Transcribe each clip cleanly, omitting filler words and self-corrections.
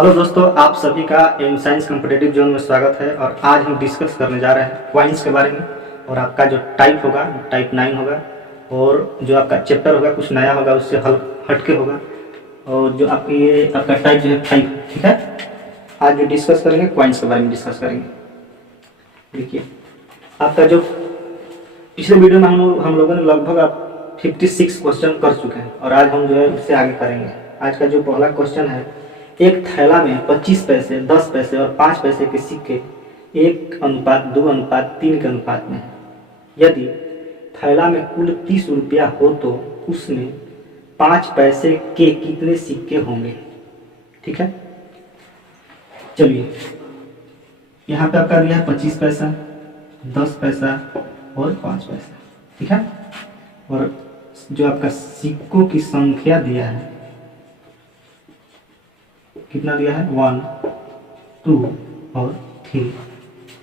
Hello दोस्तों, आप सभी का एम साइंस कॉम्पिटिटिव जोन में स्वागत है। और आज हम डिस्कस करने जा रहे हैं क्वाइंस के बारे में। और आपका जो टाइप होगा टाइप 9 होगा, और जो आपका चैप्टर होगा कुछ नया होगा, उससे हटके होगा। और जो आपकी ये आपका टाइप जो है 5, ठीक है। आज जो डिस्कस करेंगे क्वाइंस के बारे में डिस्कस करेंगे। देखिए, आपका जो पिछले वीडियो में हम लोगों ने लगभग आप 56 क्वेश्चन कर चुके हैं, और आज हम जो है उससे आगे करेंगे। आज का जो पहला क्वेश्चन है, एक थैला में 25 पैसे, 10 पैसे और 5 पैसे के सिक्के 1:2:3 के अनुपात में है। यदि थैला में कुल 30 रुपया हो तो उसमें 5 पैसे के कितने सिक्के होंगे? ठीक है, चलिए यहाँ पे आपका दिया है 25 पैसा, 10 पैसा और 5 पैसा, ठीक है। और जो आपका सिक्कों की संख्या दिया है, कितना दिया है? 1, 2 और 3,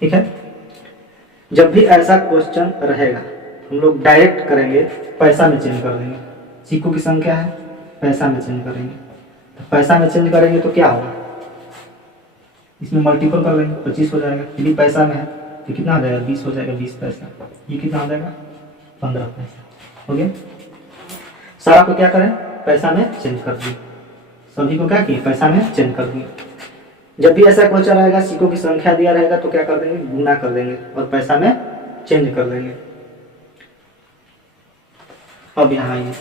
ठीक है। जब भी ऐसा क्वेश्चन रहेगा हम लोग डायरेक्ट करेंगे, पैसा में चेंज कर देंगे। सिक्कों की संख्या है, पैसा में चेंज करेंगे। तो पैसा में चेंज करेंगे तो क्या होगा? इसमें मल्टीपल कर लेंगे, 25 हो जाएगा। यदि पैसा में है तो कितना हो जाएगा? 20 हो जाएगा, 20 पैसा। ये कितना हो जाएगा? 15 पैसा। हो गया। सारा को क्या करें? पैसा में चेंज कर दिए। सभी को क्या किए? पैसा में चेंज कर दिए। जब भी ऐसा क्वेश्चन रहेगा, सिक्कों की संख्या दिया रहेगा तो क्या कर देंगे? गुना कर देंगे और पैसा में चेंज कर देंगे। अब यहाँ आइए,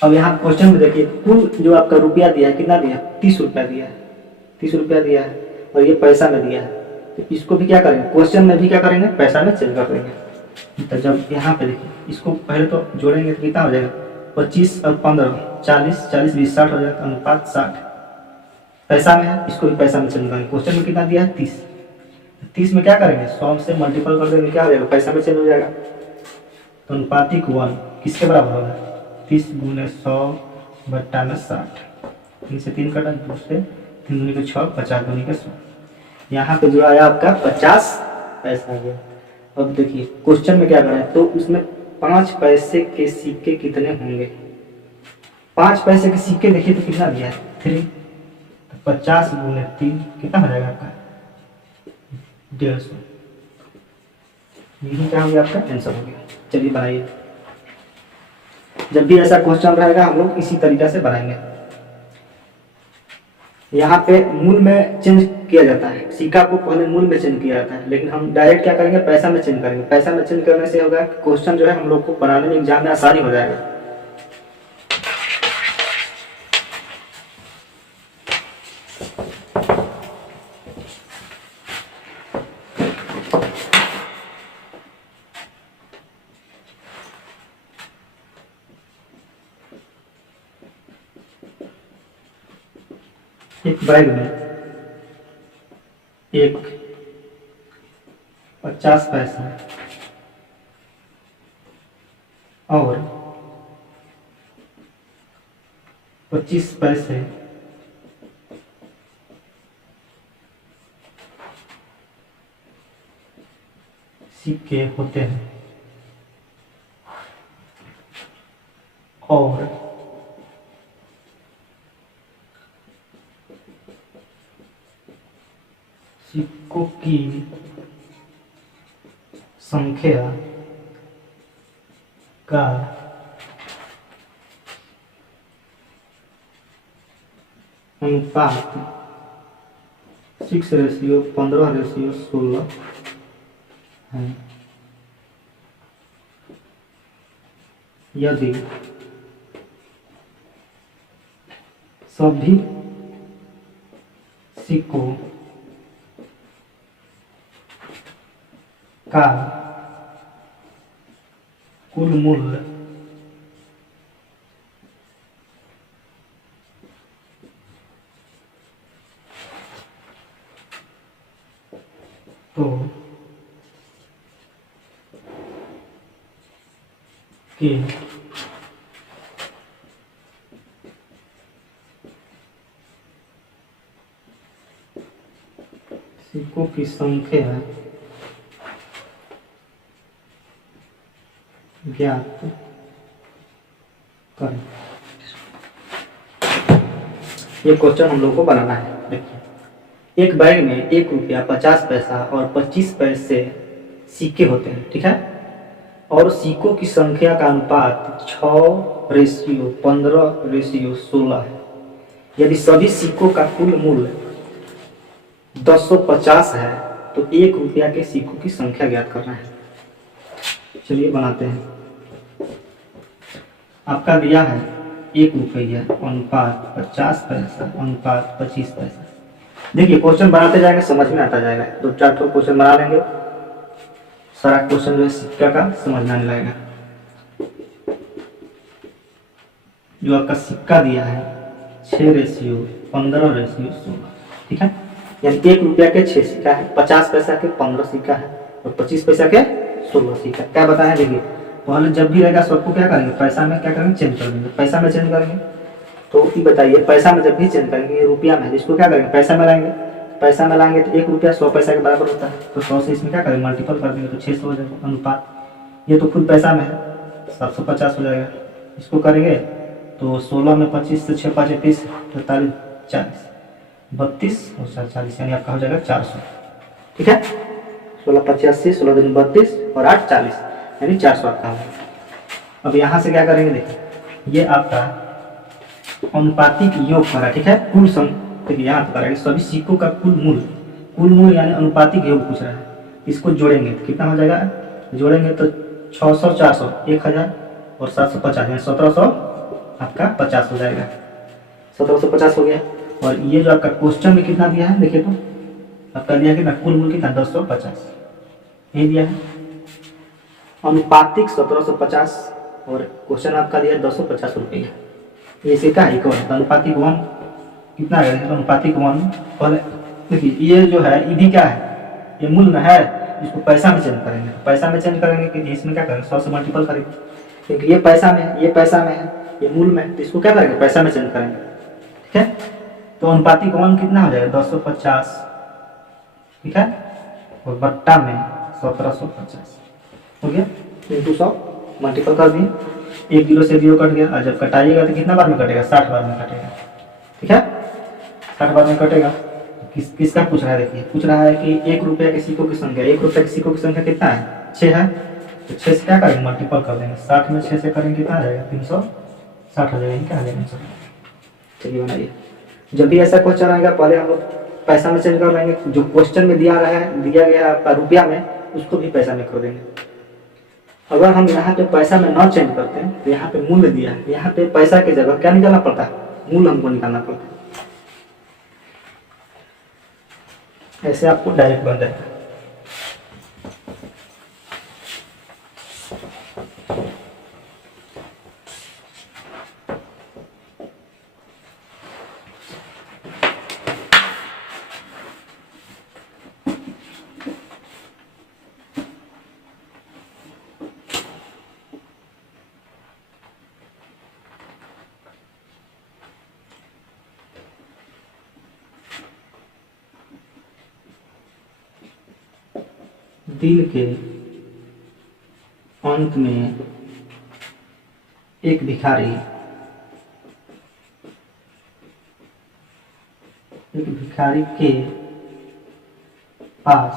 अब यहाँ क्वेश्चन में देखिए, कुल जो आपका रुपया दिया है कितना दिया है? 30 रुपया दिया है। 30 रुपया दिया है और ये पैसा में दिया है। तो इसको भी क्या करेंगे? क्वेश्चन में भी क्या करेंगे? पैसा में चेंज कर देंगे। तो जब यहाँ पे देखिए, इसको पहले तो जोड़ेंगे तो कितना हो जाएगा? 25 और 15, 40, 40, 20, 60 हो जाएगा। अनुपात 60 पैसा में है, इसको भी पैसा में चेंज करेंगे। क्वेश्चन में कितना दिया है? 30। 30 में क्या करेंगे? 100 से मल्टीपल कर देंगे, क्या हो जाएगा? पैसा में चेंज हो जाएगा। तो अनुपातिक 1 किसके बराबर होगा? 30 गुने 100 बट्टा में 60। 3 से 3 कटा, 2 से 3 दूनी के 6, 50 दूनी के 100। यहाँ पे जो आया आपका 50 पैसा आ गया। अब देखिए क्वेश्चन में क्या करें, तो उसमें 5 पैसे के सिक्के कितने होंगे? 5 पैसे के सिक्के देखिए तो कितना दिया है? 3। तो 50 गुने 3 कितना हो जाएगा आपका? 150। यही क्या हो गया? आपका आंसर हो गया। चलिए बनाइए। जब भी ऐसा क्वेश्चन रहेगा हम लोग इसी तरीका से बनाएंगे। यहाँ पे मूल में चेंज किया जाता है, सिक्का को पहले मूल में चेंज किया जाता है, लेकिन हम डायरेक्ट क्या करेंगे? पैसा में चेंज करेंगे। पैसा में चेंज करने से होगा क्वेश्चन जो है हम लोग को बनाने में एग्जाम में आसानी हो जाएगा। एक बैग में एक 50 पैसा और 25 पैसे सिक्के होते हैं, और सिक्कों की संख्या का अनुपात 6:15:16 है। यदि सभी सिक्कों का कुल मूल्य तो के सिक्कों की संख्या ज्ञात करें। ये क्वेश्चन हम लोग को बनाना है। देखिए, एक बैग में 1 रुपया 50 पैसा और 25 पैसे सिक्के होते हैं, ठीक है, और सिक्कों की संख्या का अनुपात 6:15:16 है। यदि सभी सिक्कों का कुल मूल्य 1050 है तो 1 रुपया के सिक्कों की संख्या ज्ञात करना है। चलिए बनाते हैं। आपका दिया है 1 रुपया अनुपात 50 पैसा अनुपात 25 पैसा। देखिए, क्वेश्चन बनाते जाएंगे, समझ में आता जाएगा। 2-4 क्वेश्चन बना लेंगे, सारा क्वेश्चन जो है सिक्का का समझ में आने लगेगा। जो आपका सिक्का दिया है 6:15:16, ठीक है, यानी 1 रुपया के 6 सिक्का है, 50 पैसा के 15 सिक्का है और 25 पैसा के 16 सिक्का। क्या बताया? देखिए, पहले जब भी रहेगा सबको क्या करेंगे, पैसा में क्या करेंगे, चेंज कर देंगे। पैसा में चेंज करेंगे तो ये बताइए, पैसा में जब भी चेंज करेंगे रुपया में, इसको क्या करेंगे, पैसा में लाएंगे। पैसा में लाएंगे तो 1 रुपया 100 पैसा के बराबर होता है, तो 100 से इसमें क्या करेंगे, मल्टीपल कर देंगे तो 600 हो जाएगा अनुपात। ये तो खुद पैसा में है, 750 हो जाएगा। इसको करेंगे तो 16 में 25 से 6 5 30 43 40 32 और 40, यानी आपका हो जाएगा 400, ठीक है। 16 85 16 दूनी 32 और 8 40, यानी 400 आपका होगा। अब यहाँ से क्या करेंगे, देखिए, ये आपका अनुपातिक योग करा, ठीक है, कुल सम। देखिए यहाँ तो करेंगे सभी सिक्कों का कुल मूल्य यानी अनुपातिक योग पूछ रहा है। इसको जोड़ेंगे तो कितना हो जाएगा, जोड़ेंगे तो 600 400 1000 और 750 यानी 1700 आपका 50 हो जाएगा। 1750 हो गया। और ये जो आपका क्वेश्चन में कितना दिया है, देखिए तो आपका दिया कितना, कुल मूल्य कितना 1050, यही दिया है। अनुपातिक 1750 और क्वेश्चन आपका दिया 250 रुपये। ये सिक्का है, अनुपातिक 1 कितना है, अनुपातिक 1 पहले देखिए, ये जो है ये भी क्या है, ये मूल्य है, इसको पैसा में चेंज करेंगे। पैसा में चेंज करेंगे कि इसमें क्या करेंगे, 100 से मल्टीपल करेंगे, क्योंकि ये पैसा में है, ये पैसा में है, ये मूल में, तो इसको क्या करेंगे, पैसा में चेंज करेंगे, ठीक है। तो अनुपातिक 1 कितना हो जाएगा, 250, ठीक है, और बट्टा में 1750 हो गया, इंटू 100 मल्टीपल कर दिए। 1 0 से 0 कट गया, और जब कटाइएगा तो कितना बार में कटेगा, 60 बार में कटेगा, ठीक है, 60 बार में कटेगा। किसका पूछ रहा है, देखिए पूछ रहा है कि 1 रुपया के सिक्कों की संख्या, 1 रुपया के सिक्कों की संख्या कितना है, 6 है, तो 6 से क्या करेंगे, मल्टीपल कर देंगे। 60 में 6 से करेंगे कितना आ जाएगा, 360 हो जाएगा, क्या आ जाएगा। चलिए बनाइए। जब भी ऐसा क्वेश्चन आएगा पहले हम लोग पैसा में चेंज कर लेंगे, जो क्वेश्चन में दिया गया आपका रुपया में, उसको भी पैसा में कर देंगे। अगर हम यहाँ पे पैसा में ना चेंज करते हैं तो यहाँ पे मूल्य दिया है, यहाँ पे पैसा की जगह क्या निकालना पड़ता है, मूल्य हमको निकालना पड़ता है। ऐसे आपको डायरेक्ट बन जाएगा। दिन के अंत में एक भिखारी के पास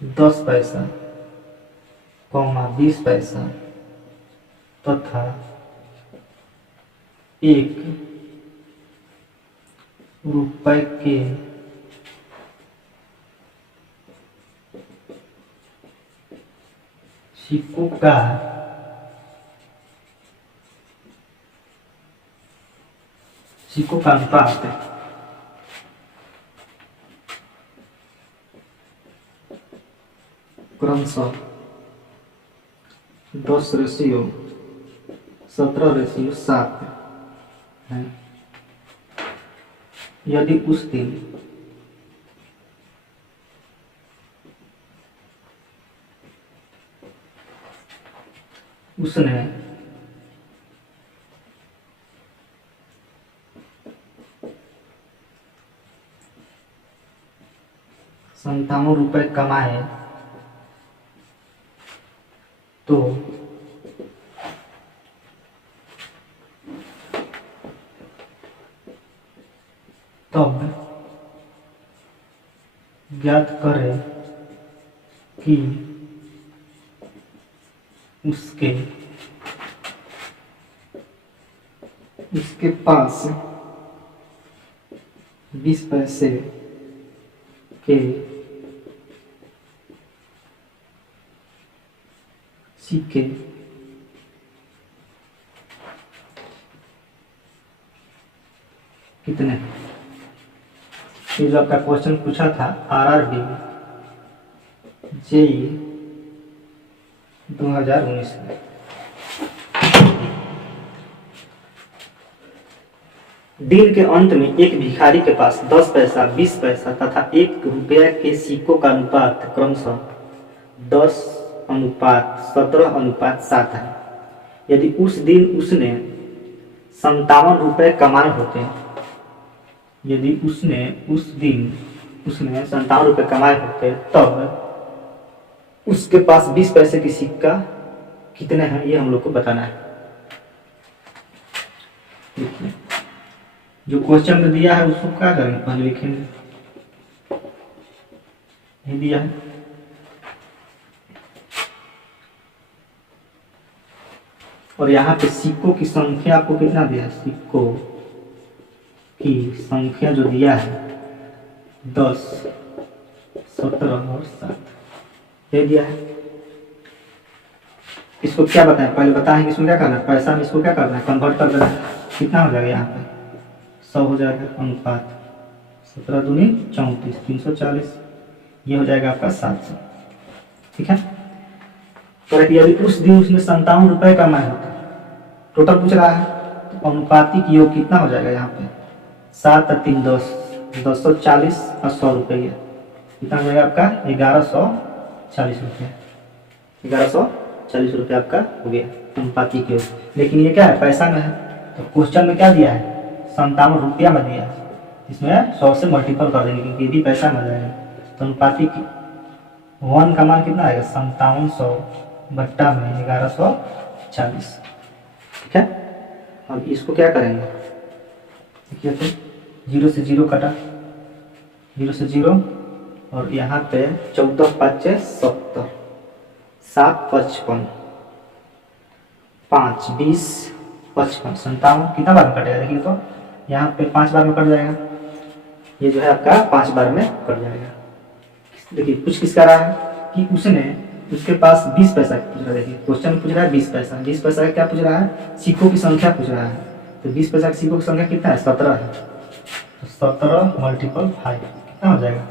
10 पैसा, 20 पैसा तथा 1 रुपए के सिक्कों का अनुपात क्रमशः 10:17:7 है। यदि उस दिन उसने ₹57 कमाए तो ज्ञात करें कि उसके उसके पास 20 पैसे के सिक्के कितने। ये जो आपका क्वेश्चन पूछा था आरआरबी जेई 2019 में। दिन के अंत में एक भिखारी के पास 10 पैसा, 20 पैसा तथा 1 रुपया के सिक्कों का अनुपात क्रमशः 10:17:7 है। यदि उस दिन उसने 57 रुपये कमाए होते, यदि उसने उस दिन 57 रुपये कमाए होते तब उसके पास 20 पैसे की सिक्का कितने हैं, ये हम लोग को बताना है। देखिए जो क्वेश्चन में दिया है उसको क्या करेंगे, पहले लिखेंगे। ये दिया है और यहाँ पे सिक्कों की संख्या आपको कितना दिया है, सिक्कों की संख्या जो दिया है 10, 17 और 7 दे दिया है। इसको क्या बताएं, पहले बताएंगे इसमें क्या करना है, पैसा में इसको क्या करना है, कन्वर्ट कर देना है। कितना हो जाएगा, यहाँ पे 100 हो जाएगा, अनुपात 17 दूनी 34, 340, ये हो जाएगा आपका 700। ठीक है, तो यदि उस दिन उसने 57 रुपये कमाए होते, टोटल पूछ रहा है, तो अनुपातिक योग कितना हो जाएगा, यहाँ पे 7 और 3 10, 1040 और 100 रुपये, कितना हो जाएगा आपका 1140 रुपये। 1140 रुपये आपका हो गया अनुपातिक योग। लेकिन ये क्या है, पैसा में है, तो क्वेश्चन में क्या दिया है, 57 रुपया में दिया है, इसमें 100 से मल्टीपल कर देंगे क्योंकि ये भी पैसा में जाएगा। तो अनुपातिक 1 का मान कितना आएगा, 5700 बट्टा में 1140। ठीक है, अब इसको क्या करेंगे, देखिए तो 0 से 0 कटा, 0 से 0 और यहाँ पे 14 5 70, 7 55, 5 20 55 57, कितना बार में कटेगा, देखिए तो यहाँ पे 5 बार में कट जाएगा, ये जो है आपका 5 बार में कट जाएगा। देखिए कुछ किसका रहा है कि उसके पास 20 पैसा पूछ रहा है। देखिए क्वेश्चन पूछ रहा है 20 पैसा, 20 पैसा का क्या पूछ रहा है, सिक्कों की संख्या पूछ रहा है। तो 20 पैसा की सिक्कों की संख्या कितना है, 17 है। तो 17 × 5 कितना हो जाएगा,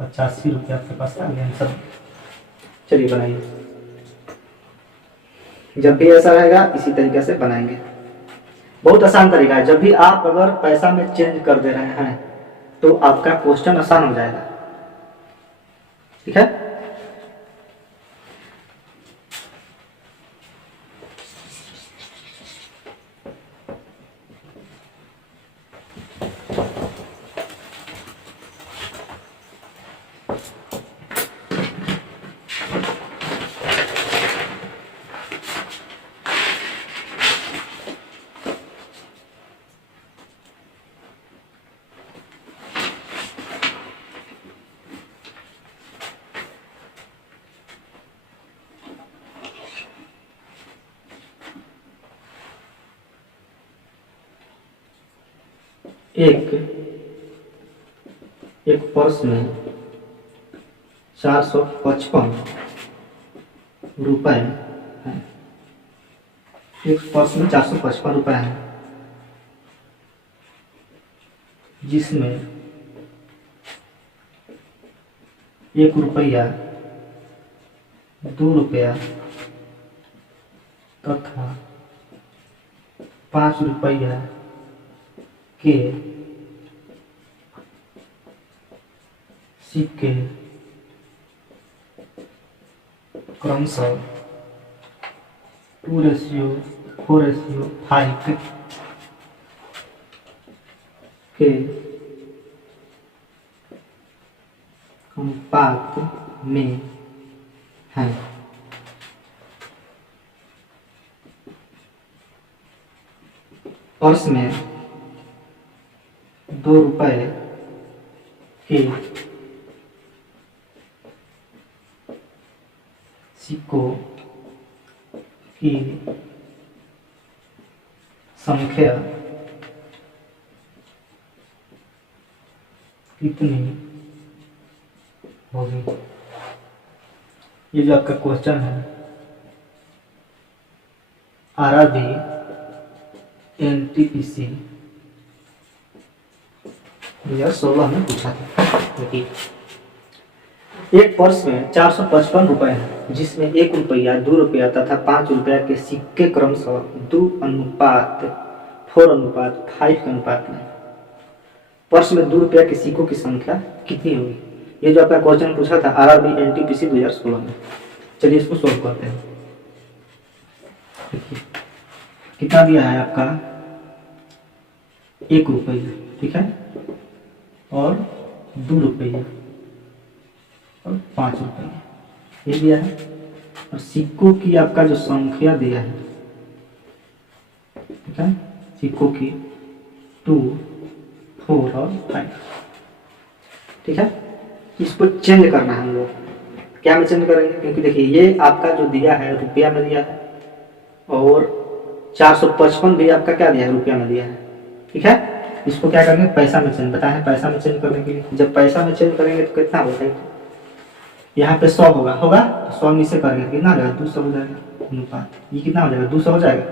85 रुपये आपके पास आ गया आंसर। चलिए बनाइए, जब भी ऐसा रहेगा इसी तरीके से बनाएंगे। बहुत आसान तरीका है, जब भी आप अगर पैसा में चेंज कर दे रहे हैं तो आपका क्वेश्चन आसान हो जाएगा। ठीक है, एक पर्स में 455 रुपए है, एक पर्स में 455 रुपए है, जिसमें 1 रुपया, 2 रुपया तथा 5 रुपया के सिक्के क्रमशः 2:4:5 के अनुपात में है। पर्स में 2 रुपए के की संख्या कितनी होगी। ये जो आपका क्वेश्चन है आरआरबी एनटीपीसी 2016 में पूछा था। देखिए एक पर्स में 455 रुपए है जिसमें 1 रुपया 2 रुपया तथा 5 रुपया के सिक्के क्रमशः 2:4:5 के अनुपात में। पर्स में 2 रुपया के सिक्कों की संख्या कितनी होगी। ये जो आपका क्वेश्चन पूछा था आरआरबी एनटीपीसी 2016 में। चलिए इसको सोल्व करते हैं। कितना दिया है आपका 1 रुपया, ठीक है, और 2 रुपया और 5 रुपया ये दिया है, और सिक्कों की आपका जो संख्या दिया है, ठीक है, सिक्कों की 2, 4 और 5, ठीक है। इसको चेंज करना है हम लोग। क्या में चेंज करेंगे, क्योंकि देखिए ये आपका जो दिया है रुपया में दिया है और 455 भी आपका क्या दिया है रुपया में दिया है, ठीक है। इसको क्या करेंगे पैसा में चेंज, बताया है पैसा में चेंज करने के लिए। जब पैसा में चेंज करेंगे तो कितना होगा, यहाँ पे 100 होगा तो 100 में से करेंगे कितना हो जाएगा 200 हो जाएगा अनुपात। ये कितना हो जाएगा 200 हो जाएगा।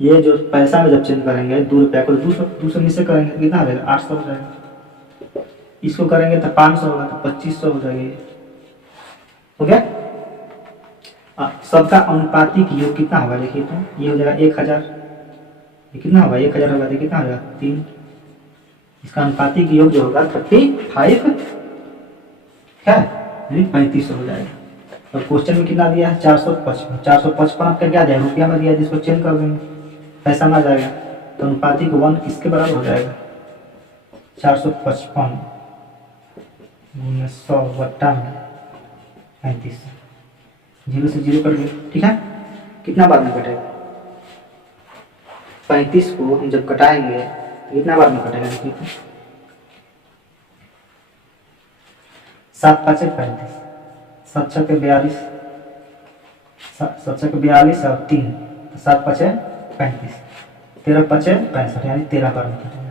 ये जो पैसा में जब चेंज करेंगे 2 रुपया को 200 में से करेंगे कितना हो जाएगा 800 हो जाएगा। इसको करेंगे तो 500 होगा तो 2500 हो जाएगा। हो गया। सबका अनुपातिक योग कितना होगा देखिए, तो ये हो जाएगा 1000। ये कितना होगा 1000 होगा तो कितना हो जाएगा 3। इसका अनुपातिक योग जो होगा 35 है 3500 हो जाएगा। तो क्वेश्चन में कितना दिया है 455 आपका क्या दिया रुपया में दिया है, जिसको चेंज कर देंगे पैसा में आ जाएगा। तो अनुपातिक 1 किसके बराबर हो जाएगा 455 गुना 100 बट्टा में 35। 0 से 0 कर दिया, ठीक है। कितना बार में कटेगा 35 को हम जब कटाएंगे तो कितना बार में कटेगा देखिए, 7 5 35, 7 6 के 42, 7 6 के 42 और 3 तो 7 5 35, 13 5 65 यानी 13 बार में कटेगा।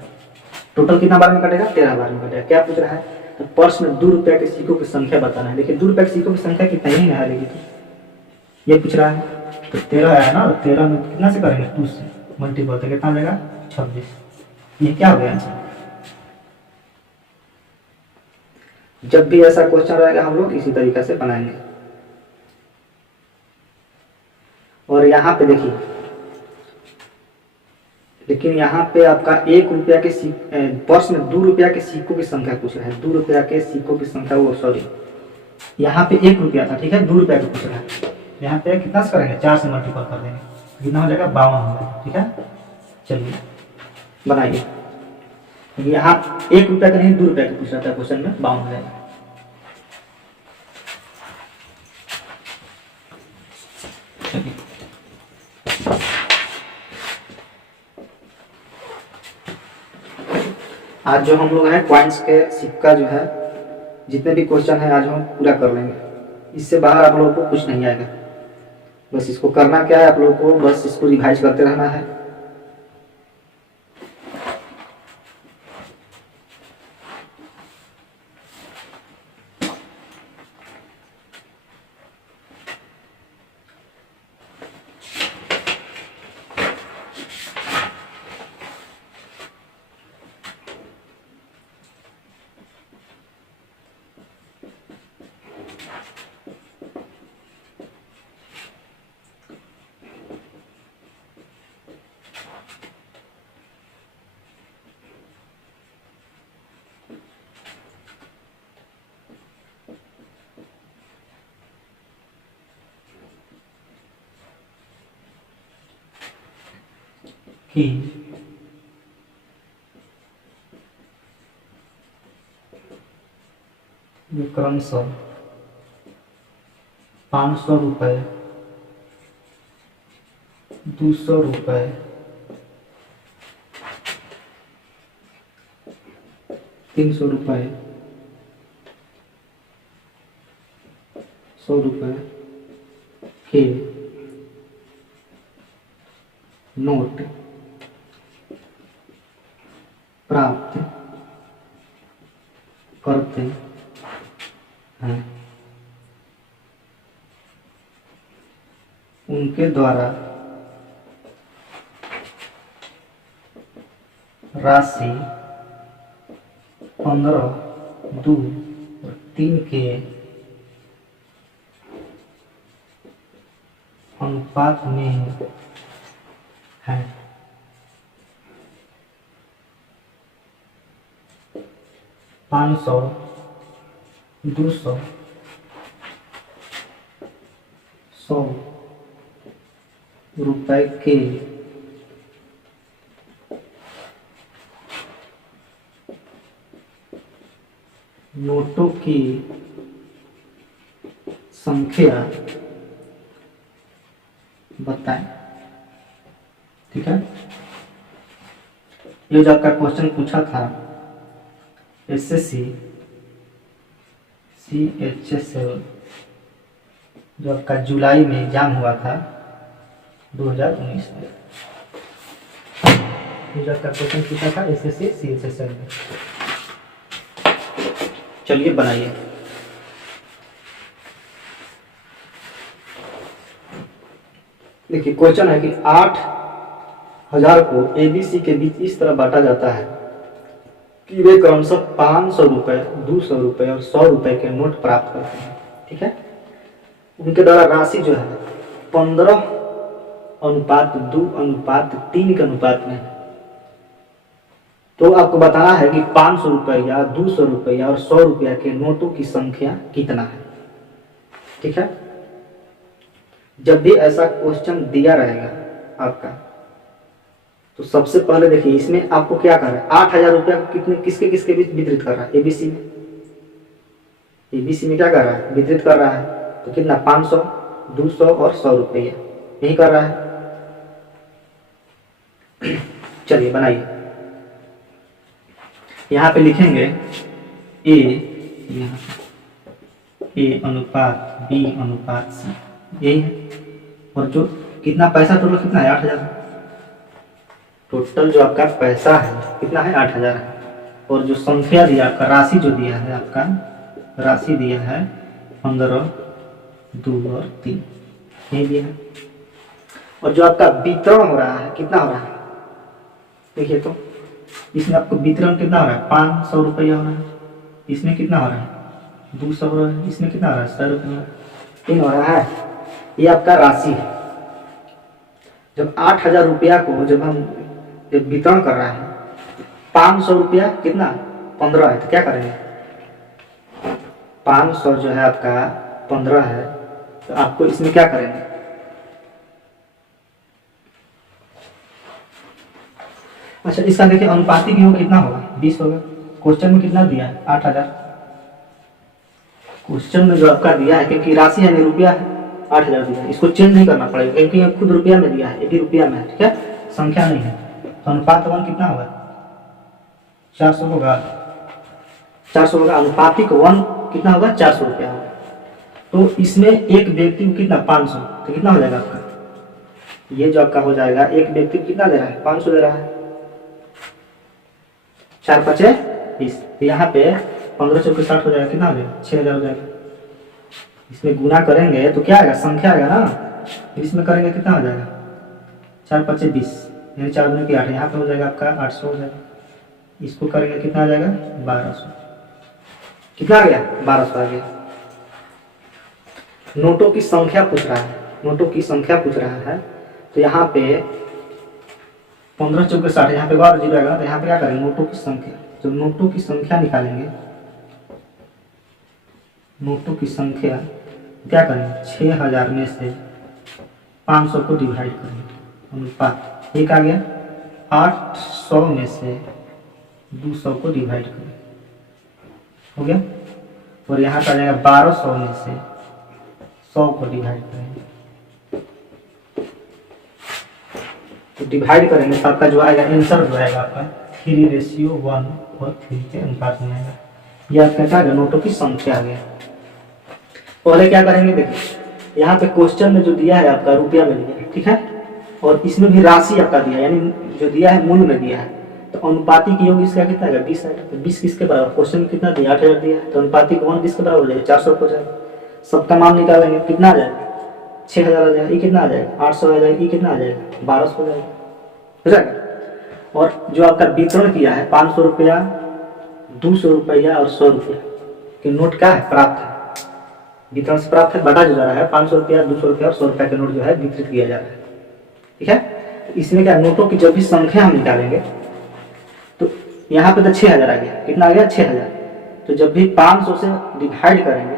टोटल कितना बार में कटेगा 13 बार में कटेगा। क्या पूछ रहा है तो पर्स में 2 रुपया के सिक्कों की संख्या बताना है। देखिए 2 रुपया के सिक्कों की संख्या कितना ही है देखिए, तो ये पूछ रहा है तो 13 है ना, 13 में कितना से करेंगे 2 से मल्टीपल तो कितना हो जाएगा 26। ये क्या हो गया आंसर। जब भी ऐसा क्वेश्चन रहेगा हम लोग इसी तरीके से बनाएंगे। और यहाँ पे देखिए, लेकिन यहाँ पे आपका 1 रुपया के पर्स में 2 रुपया के सिक्कों की संख्या पूछ रहा है। 2 रुपया के सिक्कों की संख्या, वो सॉरी यहाँ पे 1 रुपया था, ठीक है, 2 रुपया का पूछ रहा है। यहाँ पे कितना से करेंगे 4 से मल्टीपल कर देंगे, कितना हो जाएगा 52 हो जाएगा, ठीक है। चलिए बनाइए। यहाँ 1 रुपया का नहीं 2 रुपया का पूछ रहा था क्वेश्चन में, 52 हो जाएगा। आज जो हम लोग हैं कॉइन्स के सिक्का जो है जितने भी क्वेश्चन है आज हम पूरा कर लेंगे। इससे बाहर आप लोगों को कुछ नहीं आएगा। बस इसको करना क्या है, आप लोगों को बस इसको रिवाइज करते रहना है। कि क्रमशः 500 रुपये, 200 रुपये, 300 रुपये, 100 रुपये के नोट प्राप्त करते हैं उनके द्वारा राशि 15, 2 और 3 के अनुपात में है। 500, 200, 100 रुपए के नोटों की संख्या बताएं। ठीक है, ये जो आपका क्वेश्चन पूछा था एसएससी CHSL जो आपका जुलाई में एग्जाम हुआ था 2019 में, ये जो आपका क्वेश्चन पूछा था एसएससी CHSL में। चलिए बनाइए। देखिए क्वेश्चन है कि 8,000 को ABC के बीच इस तरह बांटा जाता है कि वे क्रमशः 500 रुपए, 200 रुपए और 100 रुपए के नोट प्राप्त करते हैं। ठीक है, उनके द्वारा राशि जो है 15:2:3 के अनुपात में है। तो आपको बताना है कि 500 रुपया, 200 रुपया और 100 रुपया के नोटों की संख्या कितना है। ठीक है, जब भी ऐसा क्वेश्चन दिया रहेगा आपका तो सबसे पहले देखिए इसमें आपको क्या कर रहा है, 8,000 रुपया कितने किसके किसके बीच वितरित कर रहा है, एबीसी में क्या कर रहा है, वितरित कर रहा है। तो कितना, 500, 200 और 100 रुपया यही कर रहा है। चलिए बनाइए। यहाँ पे लिखेंगे ए अनुपात B अनुपात C, यही है। और जो कितना पैसा टोटल कितना है, 8,000। टोटल जो आपका पैसा है कितना है, 8,000 है। और जो संख्या दिया आपका, राशि जो दिया है आपका, राशि दिया है 15, 2 और 3, यही दिया है। और जो आपका वितरण हो रहा है कितना हो रहा है, देखिए तो इसमें आपको वितरण कितना हो रहा है, 500 रुपया हो रहा है। इसमें कितना हो रहा है, 200 हो रहा है। इसमें कितना हो रहा है, 100 रुपया हो रहा है। 3 हो रहा है। ये आपका राशि है। जब 8,000 रुपया को जब हम वितरण कर रहा है, 500 रुपया कितना, 15 है, तो क्या करेंगे, 500 जो है आपका 15 है, तो आपको इसमें क्या करेंगे, अच्छा इसका देखिए अनुपातिक योग कितना होगा, 20 होगा। क्वेश्चन में कितना दिया है, 8,000। क्वेश्चन में जो आपका दिया है, क्योंकि राशि है नहीं रुपया है, 8,000 दिया है, इसको चेंज नहीं करना पड़ेगा क्योंकि ये खुद रुपया में दिया है, ये भी रुपया में है। ठीक है, संख्या नहीं है। तो अनुपात 1 कितना होगा, 400 होगा। 400 होगा। अनुपातिक 1 कितना होगा, 400 रुपया होगा। तो इसमें एक व्यक्ति को कितना, 500, तो कितना हो जाएगा आपका, ये जो आपका हो जाएगा, एक व्यक्ति को कितना दे रहा है, 500 दे रहा है। 4 5 20, तो यहाँ पे 15 चौके 60 हो जाएगा, कितना हो जाएगा, 6,000 हो जाएगा। इसमें गुना करेंगे तो क्या आएगा, संख्या आएगा ना। इसमें करेंगे कितना हो जाएगा, 4 5 20, यानी 4 दूनी की 8, यहाँ पे हो जाएगा आपका 800 हो जाएगा। इसको करेंगे कितना आ जाएगा, 1200। कितना आ गया, 1200 आ गया। नोटों की संख्या पूछ रहा है, नोटों की संख्या पूछ रहा है। तो यहाँ पे 15 चौके 60, यहाँ पे बार जीरो आएगा, तो यहाँ पे क्या करेंगे, नोटों की संख्या। जब नोटों की संख्या निकालेंगे, नोटों की संख्या क्या करेंगे, 6,000 में से 500 को डिवाइड करेंगे, अनुपात 1 आ गया। 800 में से 200 को डिवाइड करेंगे, हो गया। और यहाँ पे आ जाएगा 1200 में से 100 को डिवाइड करेंगे, तो डिवाइड करेंगे तो आपका जो आएगा आंसर जो आएगा आपका 3:1 और 3 के अनुपात में आएगा। ये आपका क्या है, नोटों की संख्या आ गया। पहले क्या करेंगे, देखिए यहाँ पे क्वेश्चन में जो दिया है आपका रुपया में दिया है, ठीक है। और इसमें भी राशि आपका दिया है, यानी जो दिया है मूल में दिया है। तो अनुपातिक योग इसका कितना है 20 है, तो 20 किसके बराबर, क्वेश्चन में कितना दिया 8000 दिया है, तो अनुपातिक 1 किसके बराबर हो जाएगा 400 हो जाएगा। सबका मान निकालेंगे कितना आ जाएगा 6000 आ जाएगा, ये कितना आ जाएगा 800 आ जाएगा, ये कितना आ जाएगा 1200 हो जाएगा, हो जाएगा। और जो आपका वितरण किया है 500 रुपया, 200 रुपया और 100 रुपया के नोट क्या है प्राप्त है, वितरण से प्राप्त है, बटा जो जा रहा है 500 रुपया, 200 रुपया और 100 रुपया के नोट जो है वितरित किया जा रहा है। ठीक है, तो इसमें क्या नोटों की जब भी संख्या हम निकालेंगे तो यहाँ पे तो 6000 आ गया, कितना आ गया 6000, तो जब भी 500 से डिवाइड करेंगे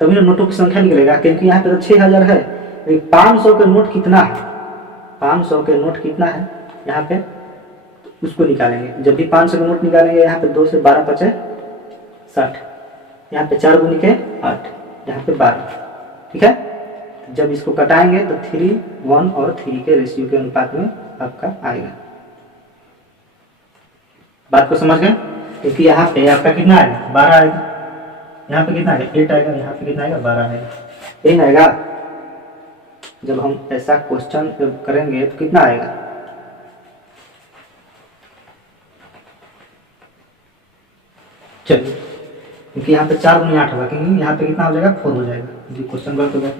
तभी ना नोटों की संख्या निकलेगा, क्योंकि यहाँ पे तो 6000 है, लेकिन 500 के नोट कितना है, 500 के नोट कितना है यहाँ पे, उसको निकालेंगे। जब भी 500 के नोट निकालेंगे यहाँ पे 2 से 12 पचे 60, यहाँ पे 4 गुनी के 8, यहाँ पे 12। ठीक है, जब इसको कटाएंगे तो 3, 1 और 3 के रेशियो के अनुपात में आपका आएगा। बात को समझ गए, क्योंकि यहाँ पे आपका कितना आएगा 12 आएगा, यहाँ पे कितना आएगा 8 आएगा, यहाँ पे कितना आएगा 12 आएगा, यही आएगा। जब हम ऐसा क्वेश्चन करेंगे तो कितना आएगा, चलिए, क्योंकि यहाँ पे 4 गुनी 8 होगा, क्योंकि यहाँ पे कितना हो जाएगा 4 हो जाएगा, जी क्वेश्चन गलत हो गया।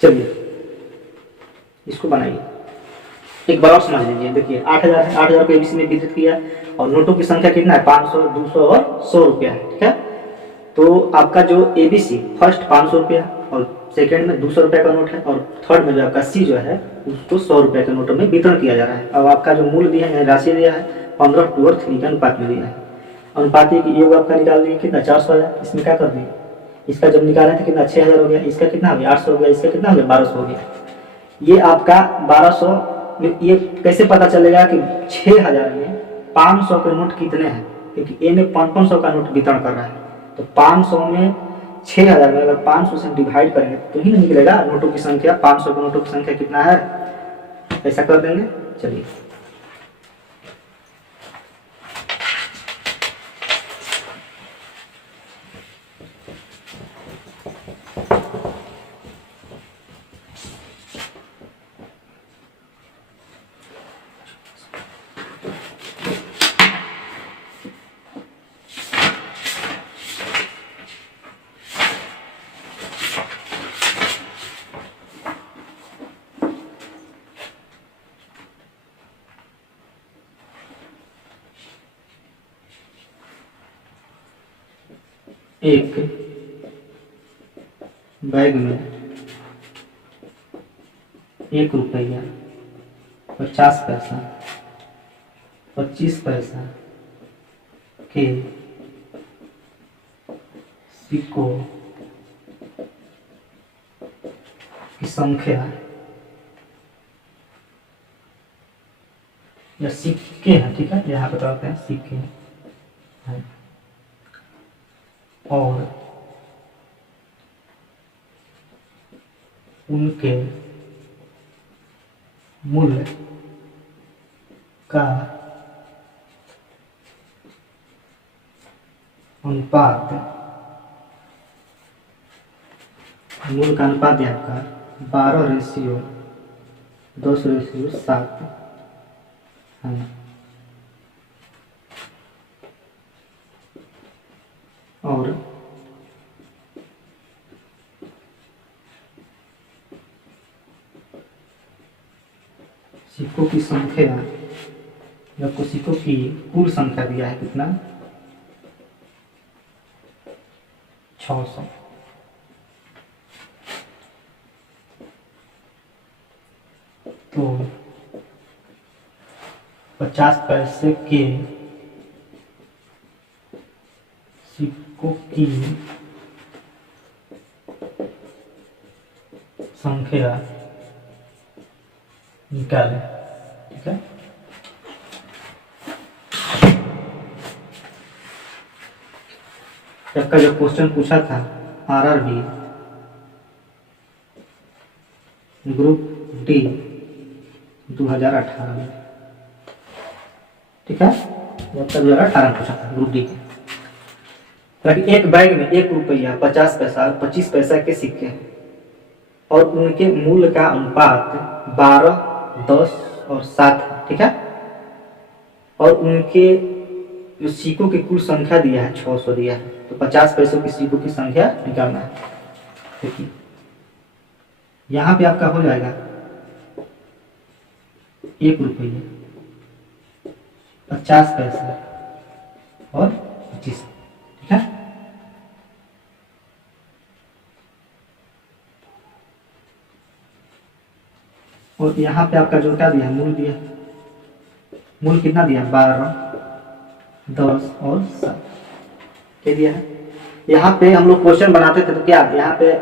चलिए इसको बनाइए, एक बार और समझ लीजिए। देखिए 8000 को एबीसी में वितरित किया और नोटों की संख्या कितना है 500, 200 और 100 रुपया है। ठीक है, तो आपका जो एबीसी फर्स्ट 500 रुपया और सेकंड में 200 रुपया का नोट है और थर्ड में जो आपका सी जो है उसको 100 रुपया के नोटों में वितरण किया जा रहा है। अब आपका जो मूल दिया है राशि दिया है 15, 2 और 3 के अनुपात में दिया है। अनुपातिक योग आपका निकाल दिए कितना 400 आया, इसमें क्या कर दिए, इसका जब निकाले थे कितना 6000 हो गया, इसका कितना हो गया 800 हो गया, इसका कितना हो गया 1200 हो गया। ये आपका 1200, ये कैसे पता चलेगा कि 6000 में 500 के नोट कितने हैं, क्योंकि ए में 500 का नोट वितरण कर रहा है, तो 500 में 6000 में अगर 500 से डिवाइड करेंगे तो ही नहीं निकलेगा नोटों की संख्या, 500 के नोटों की संख्या कितना है, ऐसा कर देंगे। चलिए एक बैग में 1 रुपया 50 पैसा 25 पैसा के सिक्कों की संख्या या सिक्के हैं, ठीक है, यहाँ बताते हैं सिक्के हैं, और उनके मूल्य का अनुपात, मूल का अनुपात है आपका 12:10:7 है। और सिक्कों की संख्या, आपको सिक्कों की कुल संख्या दिया है कितना 600। तो 50 पैसे के सिक्कों की संख्या निकालें। ठीक है, आपका जो क्वेश्चन पूछा था आरआरबी ग्रुप डी 2018 में, ठीक है, आपका 2018 पूछा था ग्रुप डी के। ताकि एक बैग में 1 रुपया 50 पैसा और 25 पैसा के सिक्के हैं और उनके मूल्य का अनुपात 12, 10 और 7 है, ठीक है। और उनके जो सिक्कों की कुल संख्या दिया है 600 दिया है, तो 50 पैसों की सिक्कों की संख्या निकालना है। देखिए यहाँ पे आपका हो जाएगा 1 रुपये, 50 पैसे और 25, ठीक है। और यहाँ पे आपका जो क्या दिया, मूल दिया, मूल कितना दिया, 12, 10 और 7 क्या दिया है। यहाँ पे हम लोग क्वेश्चन बनाते थे तो क्या यहाँ पे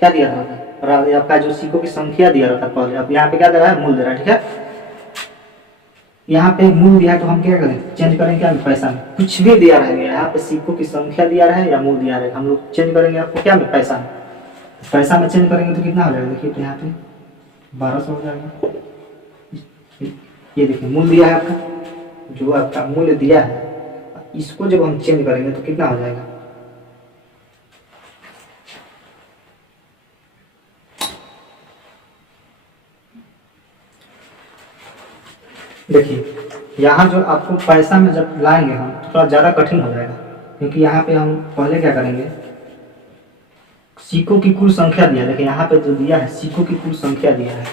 क्या दिया था, और आपका जो सिक्कों की संख्या दिया रहता पहले, अब यहाँ पे क्या दे रहा है, मूल दे रहा है, ठीक है। यहाँ पे मूल दिया है तो हम क्या करें, चेंज करेंगे क्या पैसा में, कुछ भी दिया रहेगा, यहाँ पे सिक्कों की संख्या दिया रहे या मूल दिया रहेगा, हम लोग चेंज करेंगे आपको क्या में, पैसा में। पैसा में चेंज करेंगे तो कितना हो जाएगा, देखिए तो यहाँ पे 1200 हो जाएगा। ये देखिए मूल दिया है आपका, जो आपका मूल्य दिया है, इसको जब हम चेंज करेंगे तो कितना हो जाएगा, देखिए यहाँ जो आपको पैसा में जब लाएंगे हम तो थोड़ा ज़्यादा कठिन हो जाएगा, क्योंकि यहाँ पे हम पहले क्या करेंगे, सिक्कों की कुल संख्या दिया, देखिए यहाँ पे जो दिया है सिक्कों की कुल संख्या दिया है,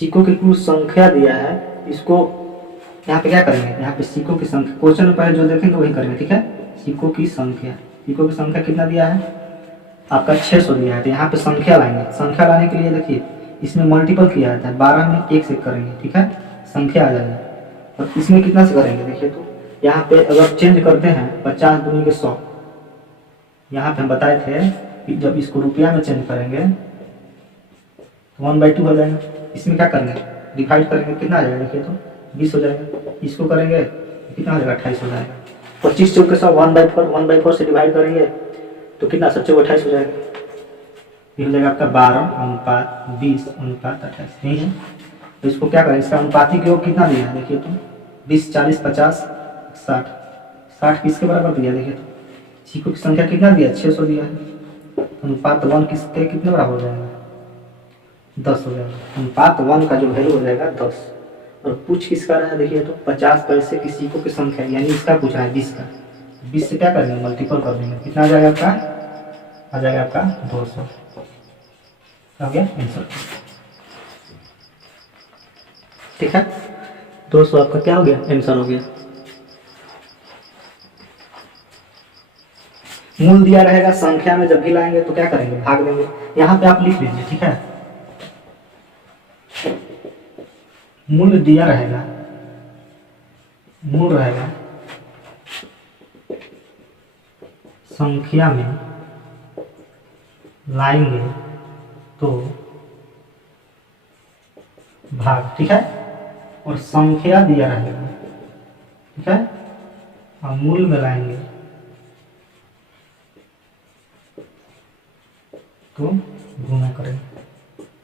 सिक्कों की कुल संख्या दिया है, इसको यहाँ पे क्या करेंगे, यहाँ पे सिक्कों की संख्या क्वेश्चन में पहले जो देखेंगे वही करेंगे, ठीक है। सिक्कों की संख्या, सिक्कों की संख्या कितना दिया है आपका 600 दिया है, तो यहाँ पे संख्या लाएंगे, संख्या लाने के लिए देखिए इसमें मल्टीपल किया जाता है, 12 में 1 से करेंगे, ठीक है, संख्या आ जाएगी। और इसमें कितना से करेंगे, देखिए तो यहाँ पे अगर चेंज करते हैं 50 दूनी के 100, यहाँ पे हम बताए थे कि जब इसको रुपया में चेंज करेंगे तो 1/2 हो जाएगा। इसमें क्या करेंगे, डिवाइड करेंगे, कितना आ जाएगा, देखिए तो 20 हो जाएगा। इसको करेंगे कितना हो जाएगा, 28 हो जाएगा। 25 चौके 100, 1/4 से डिवाइड करेंगे तो कितना, 7 चौके 28 हो जाएगा। ये हो जाएगा आपका 12:20:28, नहीं है। तो इसको क्या करें, इसका अनुपातिक योग कितना दिया है, देखिए तो 20, 40, 50, 60, 60 किसके बराबर दिया, देखिए तो सिक्कों की संख्या कितना दिया, 600 दिया है, अनुपात 1 किसके कितने बराबर हो जाएगा, 10 हो जाएगा। अनुपात 1 का जो वैल्यू हो जाएगा 10। और पूछ किसका रहा है, देखिए तो 50 पैसे की सिक्कों की संख्या, यानी इसका पूछा है 20 का, 20 से क्या करेंगे, मल्टीपल कर देंगे, कितना आ जाएगा आपका, आ जाएगा आपका 200, हो गया आंसर, ठीक है। 200 आपका क्या हो गया, आंसर हो गया। मूल दिया रहेगा, संख्या में जब भी लाएंगे तो क्या करेंगे, भाग देंगे। यहाँ पे आप लिख लीजिए, ठीक है, मूल दिया रहेगा, मूल रहेगा, संख्या में लाएंगे तो भाग, ठीक है। और संख्या दिया रहेगा, ठीक है, और मूल में लाएंगे तो गुना करेंगे,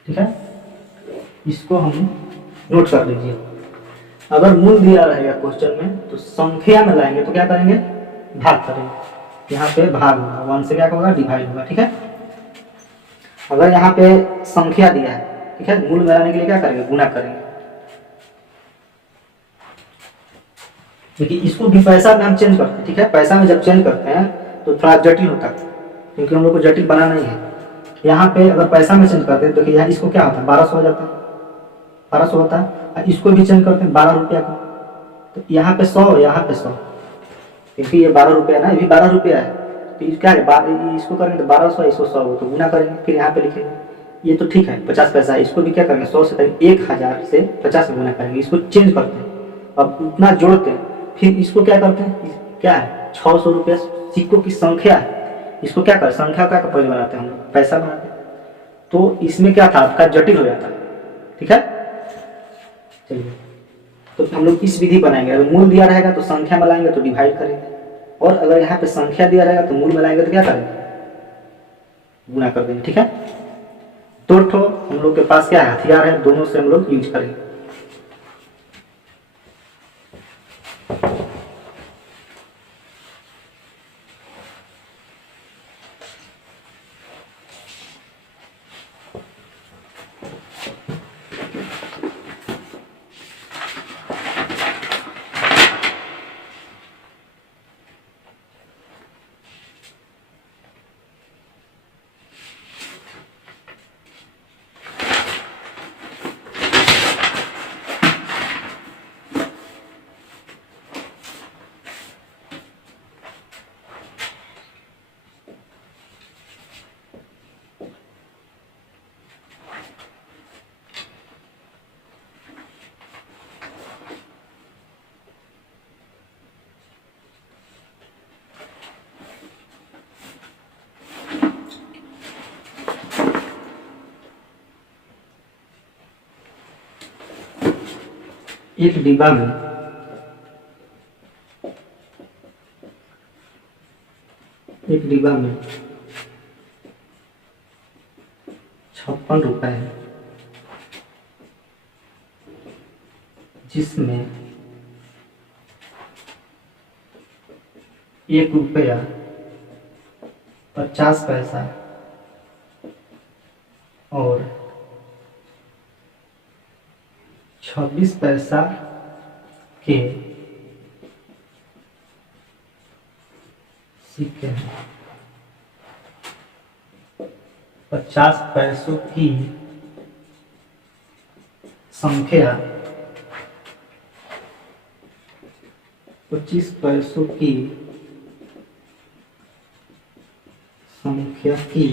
ठीक है। इसको हम नोट कर लीजिए। अगर मूल दिया रहेगा क्वेश्चन में तो संख्या में लाएंगे तो क्या करेंगे, भाग करेंगे। यहाँ पे भाग होगा, 1 से क्या होगा, डिवाइड होगा, ठीक है। अगर यहाँ पे संख्या दिया है, ठीक है, मूल में लाने के लिए क्या करेंगे, गुना करेंगे। देखिए इसको भी पैसा में हम चेंज करते हैं, ठीक है। पैसा में जब चेंज करते हैं तो थोड़ा जटिल होता है, क्योंकि हम लोग को जटिल बनाना नहीं है। यहाँ पे अगर पैसा में चेंज करते हैं तो यहाँ इसको क्या होता है, 1200 हो जाता है, 1200 होता है। और इसको भी चेंज करते हैं 12 रुपया का, तो यहाँ पे 100, यहाँ पे 100, क्योंकि ये 12 रुपया ना, ये भी 12 रुपया है, तो क्या है, इसको करेंगे तो 1200, इसको 100 तो गुना करेंगे, फिर यहाँ पे लिखेंगे। ये तो ठीक है 50 पैसा, इसको भी क्या करेंगे, 100 से करेंगे, 1000 से 50 में गुना करेंगे, इसको चेंज करते हैं। अब उतना जोड़ते हैं, फिर इसको क्या करते हैं, क्या है 600 रुपया सिक्कों की संख्या है, इसको क्या कर, संख्या का पहले बनाते हैं हम लोग, पैसा बनाते हैं। तो इसमें क्या था आपका, जटिल हो जाता है, ठीक है। चलिए तो हम लोग इस विधि बनाएंगे। अगर मूल दिया रहेगा तो संख्या में लाएंगे तो डिवाइड करेंगे, और अगर यहाँ पे संख्या दिया रहेगा तो मूल में लाएंगे तो क्या करेंगे, गुना कर देंगे, ठीक है। दो ठो हम लोग के पास क्या है, हथियार है, दोनों से हम लोग यूज करेंगे। एक डिब्बा में एक डिब्बा में 56 रुपए है, जिसमें 1 रुपया 50 पैसा और 26 पैसा के सिक्के हैं। 50 पैसों की संख्या 25 पैसों की संख्या की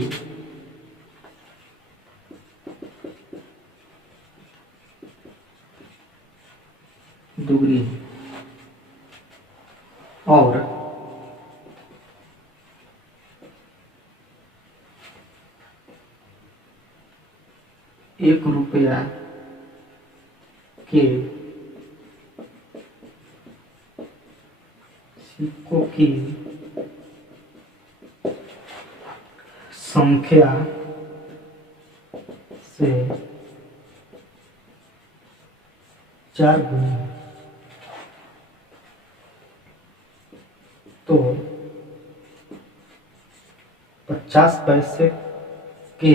दुगनी और 1 रुपया के सिक्कों की संख्या से 4 गुनी, तो 50 पैसे के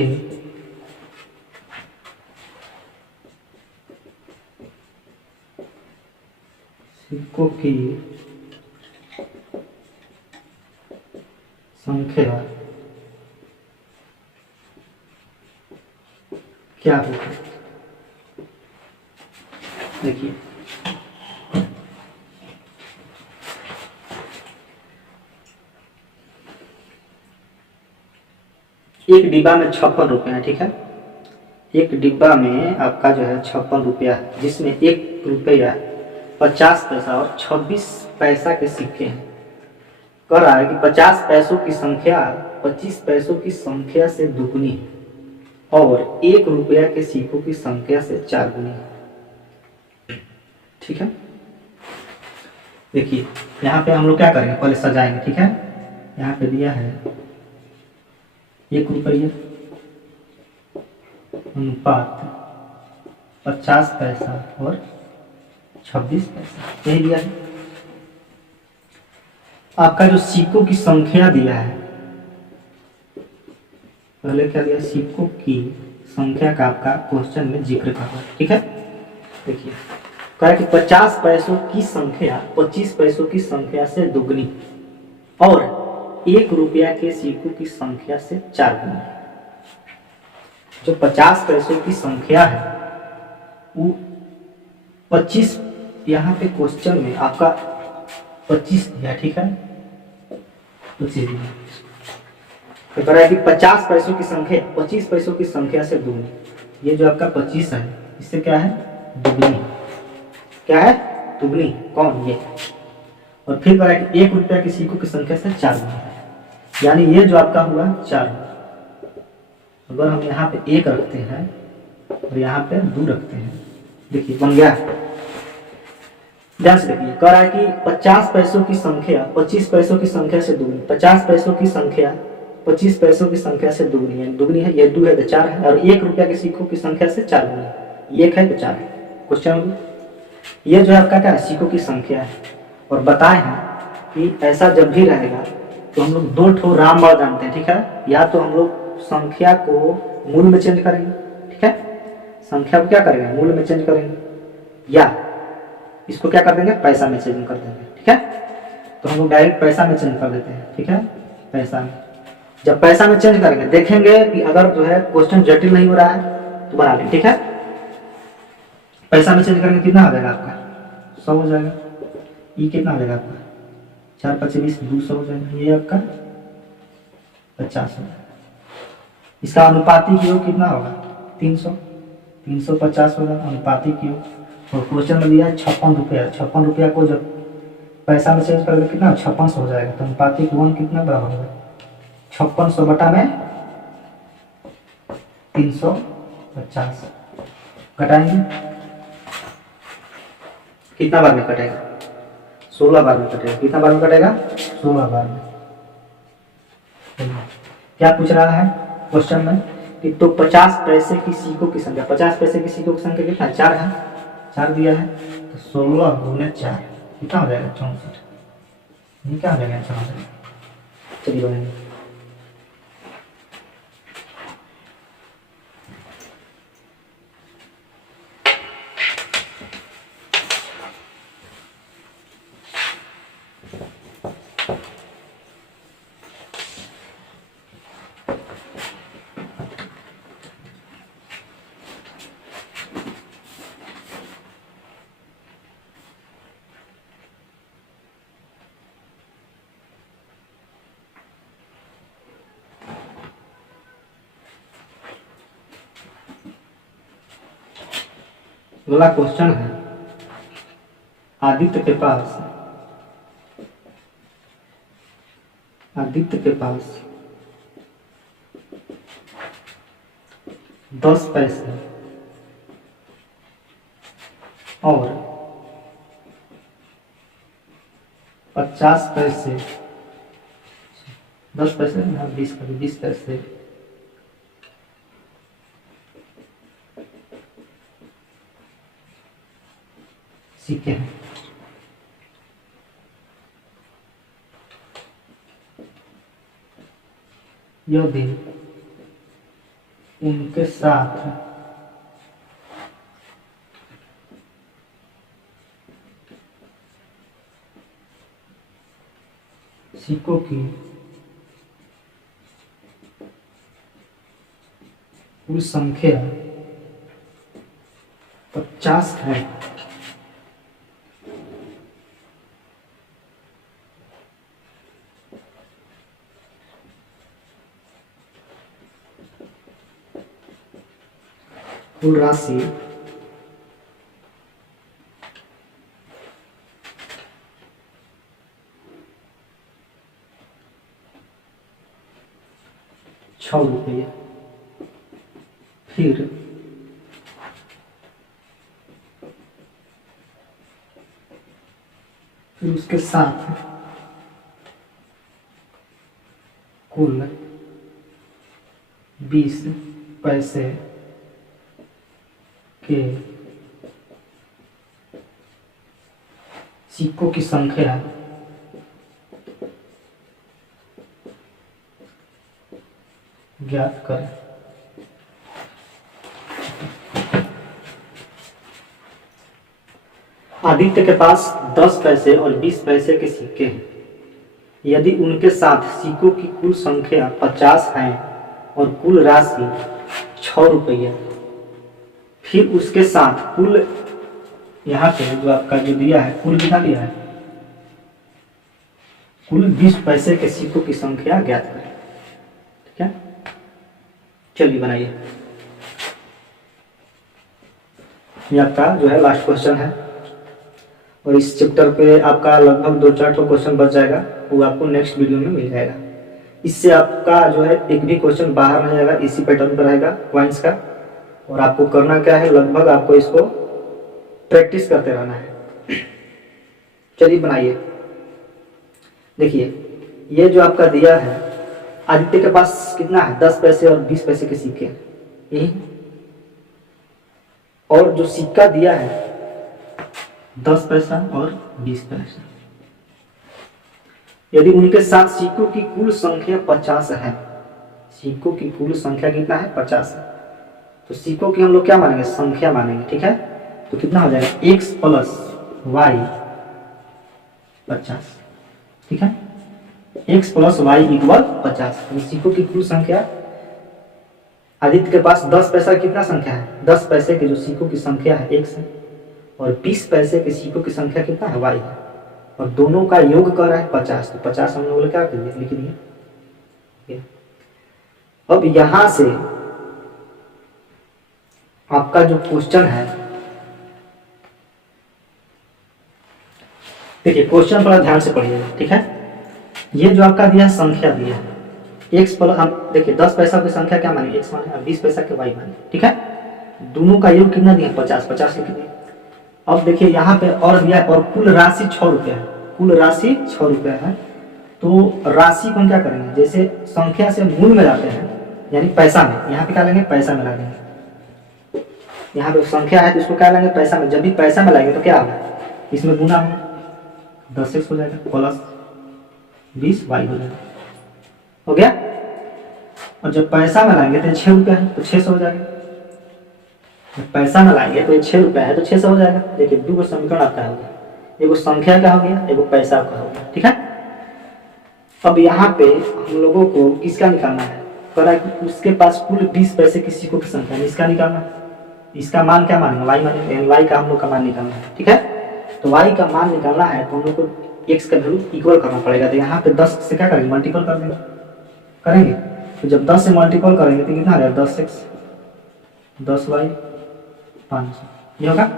सिक्कों की संख्या क्या होगी? देखिए, एक डिब्बा में 56 रुपया है, ठीक है। एक डिब्बा में आपका जो है 56 रुपया, जिसमें 1 रुपया 50 पैसा और 26 पैसा के सिक्के हैं। कह रहा है कि 50 पैसों की संख्या 25 पैसों की संख्या से दुगनी है और 1 रुपया के सिक्कों की संख्या से 4 गुनी है, ठीक है। देखिए, यहाँ पे हम लोग क्या करेंगे, पहले सजाएंगे, ठीक है। यहाँ पे दिया है 1 रुपया अनुपात 50 पैसा और 26 पैसा, यही दिया है। आपका जो सिक्कों की संख्या दिया है, पहले क्या दिया, सिक्कों की संख्या का आपका क्वेश्चन में जिक्र करना, ठीक है। देखिए, कहा कि 50 पैसों की संख्या 25 पैसों की संख्या से दुगनी और 1 रुपया के सिक्कों की संख्या से 4 गुनी। जो 50 पैसों की संख्या है वो 25, यहाँ पे क्वेश्चन में आपका 25 दिया, ठीक है। 25 दिया, तो कह रहा है कि 50 पैसों की संख्या 25 पैसों की संख्या से दुगनी। ये जो आपका 25 है, इससे क्या है, दुगनी। क्या है, दुगनी। कौन, ये। और फिर कह रहा है कि 1 रुपया की सिक्कों की संख्या से 4 गुनी, यानी ये जो आपका हुआ 4। अगर हम यहाँ पे 1 रखते हैं और यहाँ पे 2 रखते हैं, देखिए बन गया। ध्यान से देखिए, कह रहा है कि 50 पैसों की संख्या 25 पैसों की संख्या से दुगनी। 50 पैसों की संख्या 25 पैसों की संख्या से दुगनी है। दुगनी है, ये 2 है तो 4 है, और 1 रुपया के सिक्कों की संख्या से 4 गुनी। 1 है तो 4 है। क्वेश्चन, ये जो है आपका क्या है, सिक्कों की संख्या है। और बताए हैं कि ऐसा जब भी रहेगा तो हम लोग 2 ठो रामबाण जानते हैं, ठीक है। या तो हम लोग संख्या को मूल में चेंज करेंगे, ठीक है। संख्या को क्या करेंगे, मूल में चेंज करेंगे, या इसको क्या कर देंगे, पैसा में चेंज कर देंगे, ठीक है। तो हम लोग डायरेक्ट पैसा में चेंज कर देते हैं, ठीक है। पैसा में, जब पैसा में चेंज करेंगे देखेंगे कि अगर जो है क्वेश्चन जटिल नहीं हो रहा है तो बना लें, ठीक है। पैसा में चेंज करेंगे कितना आ जाएगा आपका, 100 हो जाएगा। ये कितना आ जाएगा आपका, 4 5 20, 200 हो जाएगा। ये आपका 50 हो जाएगा। इसका अनुपातिक योग कितना होगा, 300, 350 होगा अनुपातिक योग। और क्वेश्चन में दिया है 56 रुपया। 56 रुपया को जब पैसा में चेंज करेंगे कितना, 5600 हो जाएगा। तो अनुपातिक 1 कितना बराबर होगा, 5600 बटा में 350 घटाएंगे कितना बार में कटेगा? 16 बार में कटेगा। कितना बार में कटेगा? 16 बार में। क्या पूछ रहा है क्वेश्चन में कि तो 50 पैसे की सिक्कों की संख्या, 50 पैसे की सिक्कों की संख्या कितना है? 4 है, 4 दिया है, तो 16 गुने 4 कितना हो जाएगा? 64। ये क्या हो जाएगा? 64। चलिए बनाइए। अगला क्वेश्चन है, आदित्य के पास 10 पैसे और 50 पैसे, 10 पैसे 20 पैसे सिक्के हैं। यदि उनके साथ सिक्कों की कुल संख्या 50 है कुल राशि 6 रुपया, फिर उसके साथ कुल 20 पैसे के सिक्कों की संख्या ज्ञात करें। आदित्य के पास 10 पैसे और 20 पैसे के सिक्के हैं। यदि उनके साथ सिक्कों की कुल संख्या 50 है और कुल राशि 6 रुपया, फिर उसके साथ कुल, यहाँ पे जो आपका जो दिया है कुल कितना दिया है? कुल 20 पैसे के सिक्कों की संख्या ज्ञात करें। ठीक है, चलिए बनाइए। ये आपका जो है लास्ट क्वेश्चन है और इस चैप्टर पे आपका लगभग 2-4 क्वेश्चन बच जाएगा, वो आपको नेक्स्ट वीडियो में मिल जाएगा। इससे आपका जो है एक भी क्वेश्चन बाहर नहीं आएगा, इसी पैटर्न पर रहेगा पॉइंट्स का। और आपको करना क्या है, लगभग आपको इसको प्रैक्टिस करते रहना है। चलिए बनाइए। देखिए, ये जो आपका दिया है, आदित्य के पास कितना है? 10 पैसे और 20 पैसे के सिक्के, यही। और जो सिक्का दिया है 10 पैसा और 20 पैसा, यदि उनके साथ सिक्कों की कुल संख्या 50 है, सिक्कों की कुल संख्या कितना है? 50 है, तो सिक्कों की हम लोग क्या मानेंगे? संख्या मानेंगे। ठीक है, तो कितना हो जाएगा? x + y 50। ठीक है, x + y = 50। सिक्कों की कुल संख्या, आदित्य के पास 10 पैसा कितना संख्या है? 10 पैसे के जो सिक्कों की संख्या है x है, और 20 पैसे के सिक्कों की संख्या कितना है? y है, और दोनों का योग कर रहा है 50, तो 50 हम लोग क्या कर दिया? लिख दिया। अब यहां से आपका जो क्वेश्चन है, देखिए क्वेश्चन थोड़ा ध्यान से पढ़िएगा। ठीक है, ये जो आपका दिया संख्या दिया है x + हम देखिए 10 पैसा की संख्या क्या माने? x माने, और 20 पैसा के y माने। ठीक है, दोनों का योग कितना दिया? 50 लिख दिए। अब देखिए यहाँ पे और दिया और कुल राशि 6 रुपया है, कुल राशि 6 रुपया है। तो राशि को हम क्या करेंगे, जैसे संख्या से मूल में लाते हैं यानी पैसा में, यहाँ पे क्या लेंगे, पैसा में ला देंगे। यहाँ पे संख्या है तो इसको क्या लेंगे, पैसा में। जब भी पैसा में लाएंगे तो क्या होगा, इसमें गुना हो 10x हो जाएगा प्लस 20y हो जाएगा, हो गया। और जब पैसा में लाएंगे तो 6 रुपया है तो 600 हो जाएगा। जब पैसा में लाएंगे तो 6 रुपया है तो 600 हो जाएगा। देखिए 2 समीकरण आपका हो गया, एगो संख्या का हो गया, एगो पैसा का हो गया, ठीक है। अब यहाँ पे हम लोगों को किसका निकालना है, कह रहा है कि उसके पास कुल 20 पैसे की सिक्कों की संख्या है, इसका निकालना है। इसका मान क्या मानेंगे, वाई मानेंगे, वाई का हम लोग का मान निकालना है, ठीक है। तो वाई का मान निकालना है तो हम लोग को एक्स का वैल्यू इक्वल करना पड़ेगा। तो यहाँ पे 10 से क्या करेंगे, मल्टीपल कर देंगे, करेंगे। तो जब 10 से मल्टीपल करेंगे तो कितना आ जाएगा, 10x 10y 500, ये होगा।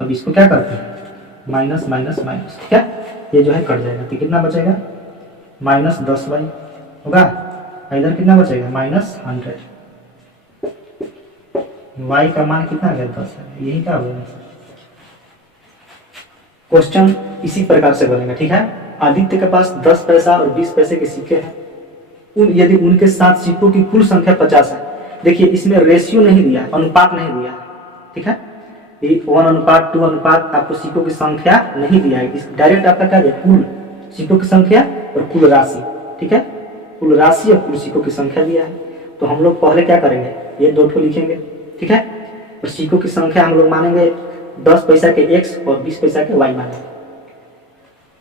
अब इसको क्या करते हैं, माइनस माइनस माइनस, ठीक है, ये जो है कट जाएगा तो कितना बचेगा, माइनस 10y होगा। इधर कितना बचेगा, माइनस 100। y का मान कितना आ गया, 10 है, यही क्या होगा। क्वेश्चन इसी प्रकार से बनेगा, ठीक है। आदित्य के पास 10 पैसा और 20 पैसे के सिक्के हैं। यदि उनके साथ सिक्कों की कुल संख्या 50 है। देखिए इसमें रेशियो नहीं दिया, अनुपात नहीं दिया, ठीक है। 1:2 अनुपात आपको सिक्कों की संख्या नहीं दिया है। इस डायरेक्ट आपका क्या दिया, कुल सिक्कों की संख्या और कुल राशि, ठीक है। कुल राशि और कुल सिक्कों की संख्या दिया है। तो हम लोग पहले क्या करेंगे, ये 2 ठो लिखेंगे, ठीक है। और सिक्कों की संख्या हम लोग मानेंगे 10 पैसा के x और 20 पैसा के y मानेंगे।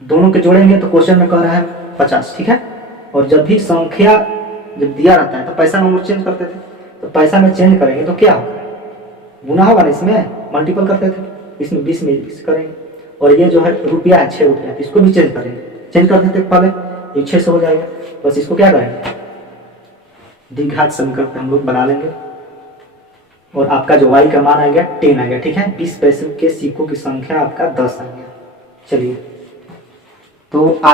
दोनों के जोड़ेंगे तो क्वेश्चन में कह रहा है 50, ठीक है। और जब भी संख्या जब दिया रहता है तो पैसा में हम लोग चेंज करते थे, तो पैसा में चेंज करेंगे तो क्या होगा, गुना होगा ना, इसमें मल्टीपल करते थे, इसमें 20 में 20 करेंगे। और ये जो है रुपया है 6 रुपया, इसको भी चेंज करेंगे, चेंज कर देते पहले, ये 600 हो जाएगा। बस इसको क्या करेंगे, द्विघात समीकरण हम लोग बना लेंगे। और आपका जो y का मान आ गया 10 आ गया, ठीक है। 20 पैसे के सिक्कों की संख्या आपका 10 आ गया। चलिए तो आज